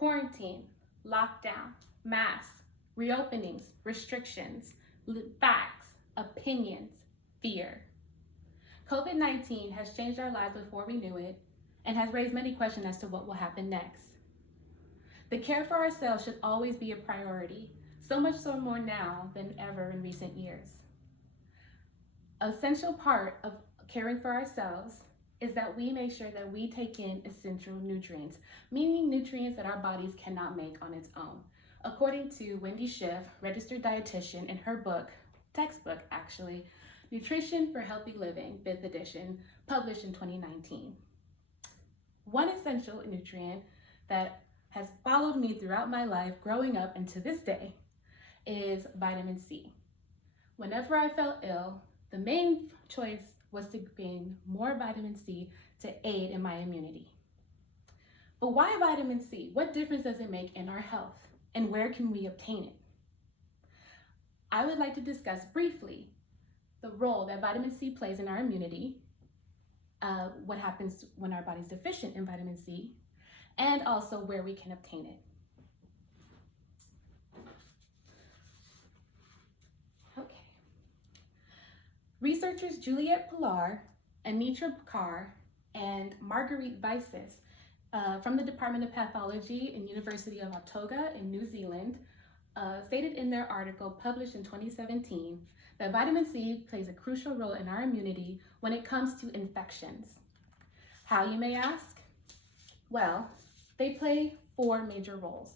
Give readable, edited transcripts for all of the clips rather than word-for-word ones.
quarantine, lockdown, masks, reopenings, restrictions, facts, opinions, fear. COVID-19 has changed our lives before we knew it and has raised many questions as to what will happen next. The care for ourselves should always be a priority, so much so more now than ever in recent years. An essential part of caring for ourselves is that we make sure that we take in essential nutrients, meaning nutrients that our bodies cannot make on its own. According to Wendy Schiff, registered dietitian, in her book, textbook actually, Nutrition for Healthy Living, 5th edition, published in 2019. One essential nutrient that has followed me throughout my life growing up and to this day is vitamin C. Whenever I felt ill, the main choice was to gain more vitamin C to aid in my immunity. But why vitamin C? What difference does it make in our health? And where can we obtain it? I would like to discuss briefly the role that vitamin C plays in our immunity, what happens when our body's deficient in vitamin C, and also where we can obtain it. Okay. Researchers Juliette Pilar, Anitra Carr, and Marguerite Vices from the Department of Pathology in University of Otago in New Zealand stated in their article published in 2017 that vitamin C plays a crucial role in our immunity when it comes to infections. How, you may ask? Well, they play 4 major roles.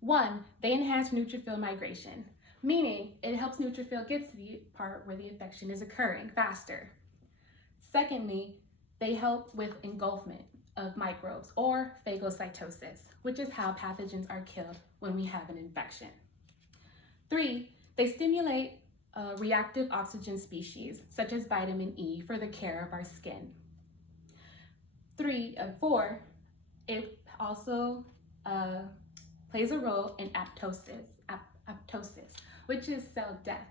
1, they enhance neutrophil migration, meaning it helps neutrophil get to the part where the infection is occurring faster. Secondly, they help with engulfment of microbes or phagocytosis, which is how pathogens are killed when we have an infection. 3, they stimulate reactive oxygen species, such as vitamin E, for the care of our skin. 4, it also plays a role in apoptosis, which is cell death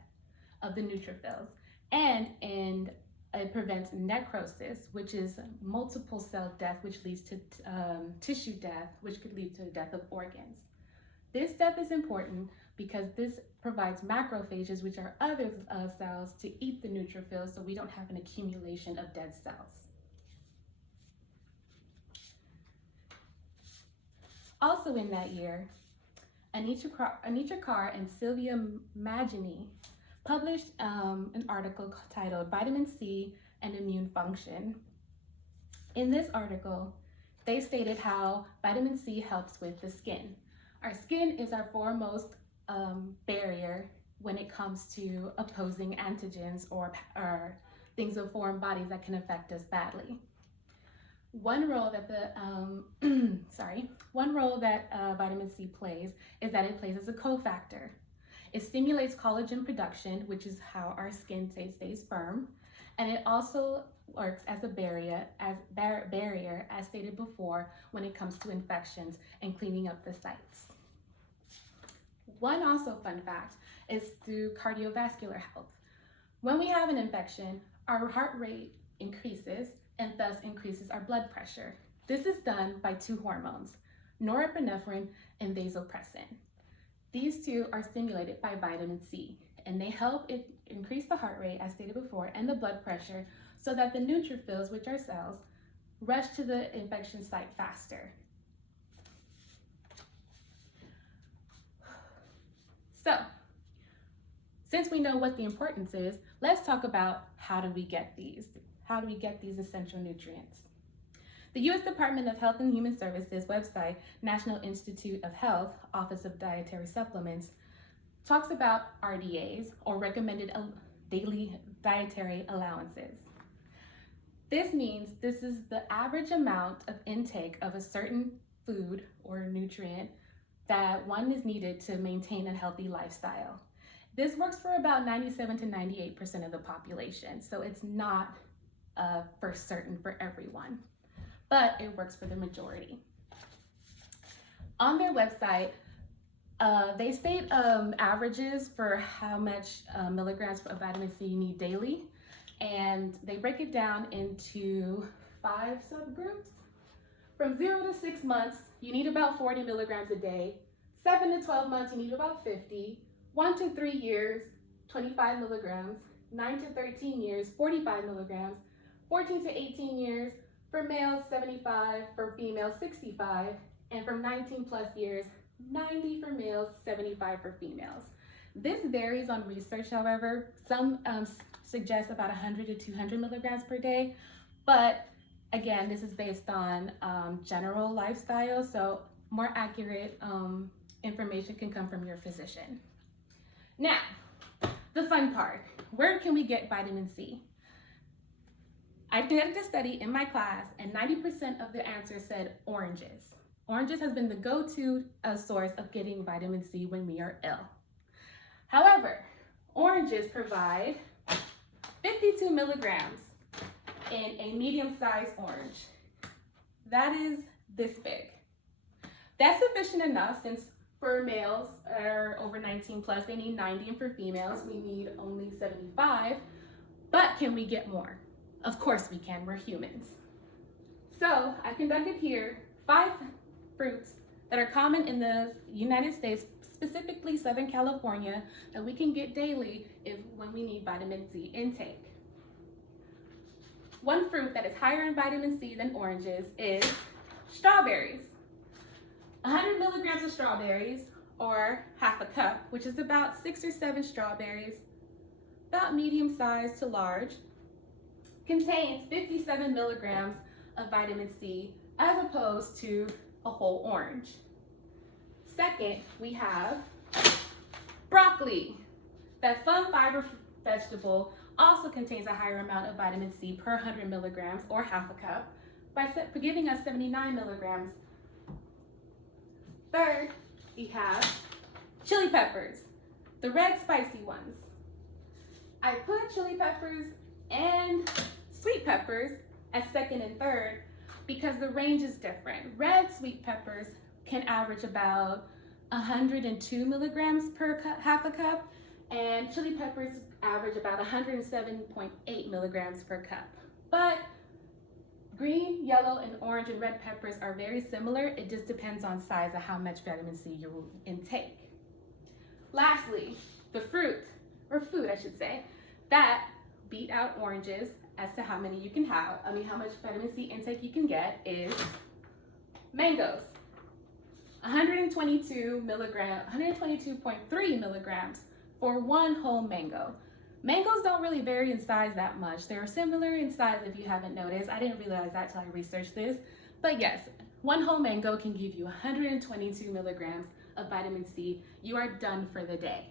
of the neutrophils, and it prevents necrosis, which is multiple cell death, which leads to tissue death, which could lead to the death of organs. This death is important because this provides macrophages, which are other cells, to eat the neutrophils so we don't have an accumulation of dead cells. Also in that year, Anitra Carr and Sylvia Magini published an article titled Vitamin C and Immune Function. In this article, they stated how vitamin C helps with the skin. Our skin is our foremost barrier when it comes to opposing antigens or things of foreign bodies that can affect us badly. One role that vitamin C plays is that it plays as a cofactor. It stimulates collagen production, which is how our skin stays firm, and it also works as a barrier, as stated before, when it comes to infections and cleaning up the sites. One also fun fact is through cardiovascular health. When we have an infection, our heart rate increases and thus increases our blood pressure. This is done by 2 hormones, norepinephrine and vasopressin. These 2 are stimulated by vitamin C, and they help it increase the heart rate, as stated before, and the blood pressure, so that the neutrophils, which are cells, rush to the infection site faster. So, since we know what the importance is, let's talk about how do we get these essential nutrients. The U.S. Department of Health and Human Services website, National Institute of Health, Office of Dietary Supplements, talks about RDAs, or recommended daily dietary allowances. This means this is the average amount of intake of a certain food or nutrient that one is needed to maintain a healthy lifestyle. This works for about 97 to 98% of the population, so it's not for certain for everyone, but it works for the majority. On their website, they state averages for how much milligrams of vitamin C you need daily, and they break it down into 5 subgroups. From 0 to 6 months, you need about 40 milligrams a day. 7 to 12 months, you need about 50. 1 to 3 years, 25 milligrams. 9 to 13 years, 45 milligrams. 14 to 18 years, for males, 75, for females, 65. And from 19 plus years, 90 for males, 75 for females. This varies on research, however. Some suggest about 100 to 200 milligrams per day, but again, this is based on general lifestyle, so more accurate information can come from your physician. Now, the fun part, where can we get vitamin C? I did a study in my class and 90% of the answers said oranges. Oranges has been the go-to source of getting vitamin C when we are ill. However, oranges provide 52 milligrams in a medium-sized orange. That is this big. That's sufficient enough since for males are over 19 plus, they need 90, and for females, we need only 75. But can we get more? Of course we can, we're humans. So I conducted here 5 fruits that are common in the United States, specifically Southern California, that we can get daily when we need vitamin C intake. One fruit that is higher in vitamin C than oranges is strawberries. 100 milligrams of strawberries, or half a cup, which is about 6 or 7 strawberries, about medium size to large, contains 57 milligrams of vitamin C as opposed to a whole orange. Second, we have broccoli. That fun fiber vegetable also contains a higher amount of vitamin C per 100 milligrams, or half a cup, by giving us 79 milligrams. Third, we have chili peppers, the red spicy ones. I put chili peppers and sweet peppers as second and third because the range is different. Red sweet peppers can average about 102 milligrams per half a cup, and chili peppers average about 107.8 milligrams per cup. But green, yellow, and orange and red peppers are very similar. It just depends on size of how much vitamin C you will intake. Lastly, the fruit, or food I should say, that beat out oranges as to how many you can have, how much vitamin C intake you can get, is mangoes. 122.3 milligrams for one whole mango. Mangoes don't really vary in size that much. They're similar in size if you haven't noticed. I didn't realize that till I researched this. But yes, one whole mango can give you 122 milligrams of vitamin C. You are done for the day.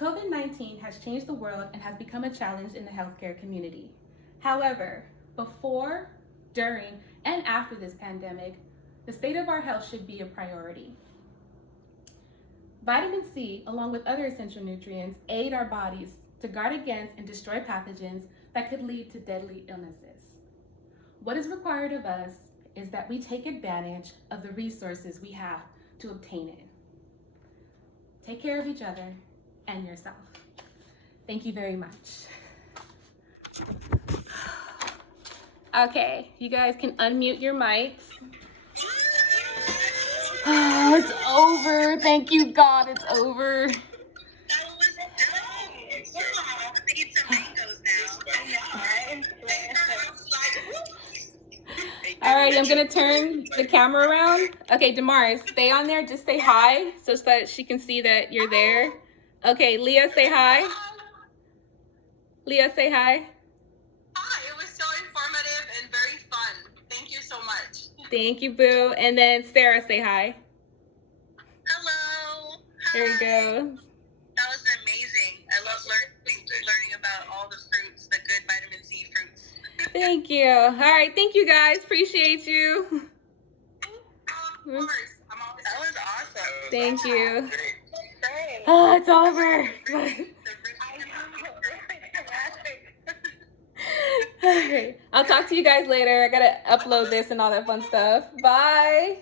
COVID-19 has changed the world and has become a challenge in the healthcare community. However, before, during, and after this pandemic, the state of our health should be a priority. Vitamin C, along with other essential nutrients, aid our bodies to guard against and destroy pathogens that could lead to deadly illnesses. What is required of us is that we take advantage of the resources we have to obtain it. Take care of each other and yourself. Thank you very much. Okay, you guys can unmute your mics. Oh, it's over. Thank you, God, it's over. That was dumb. Wow, I'm gonna eat some mangoes now. All right, I'm gonna turn the camera around. Okay, Damaris, stay on there. Just say hi so that she can see that you're there. Okay, Leah, say hi. Leah, say hi. Hi, it was so informative and very fun. Thank you so much. Thank you, Boo. And then Sarah, say hi. Hello. There we Hi. go. That was amazing. I love learning about all the fruits, the good vitamin C fruits. Thank you. All right, thank you guys. Appreciate you. Of course. That was awesome. Thank you. Great. Oh, it's over. All right. I'll talk to you guys later. I gotta upload this and all that fun stuff. Bye.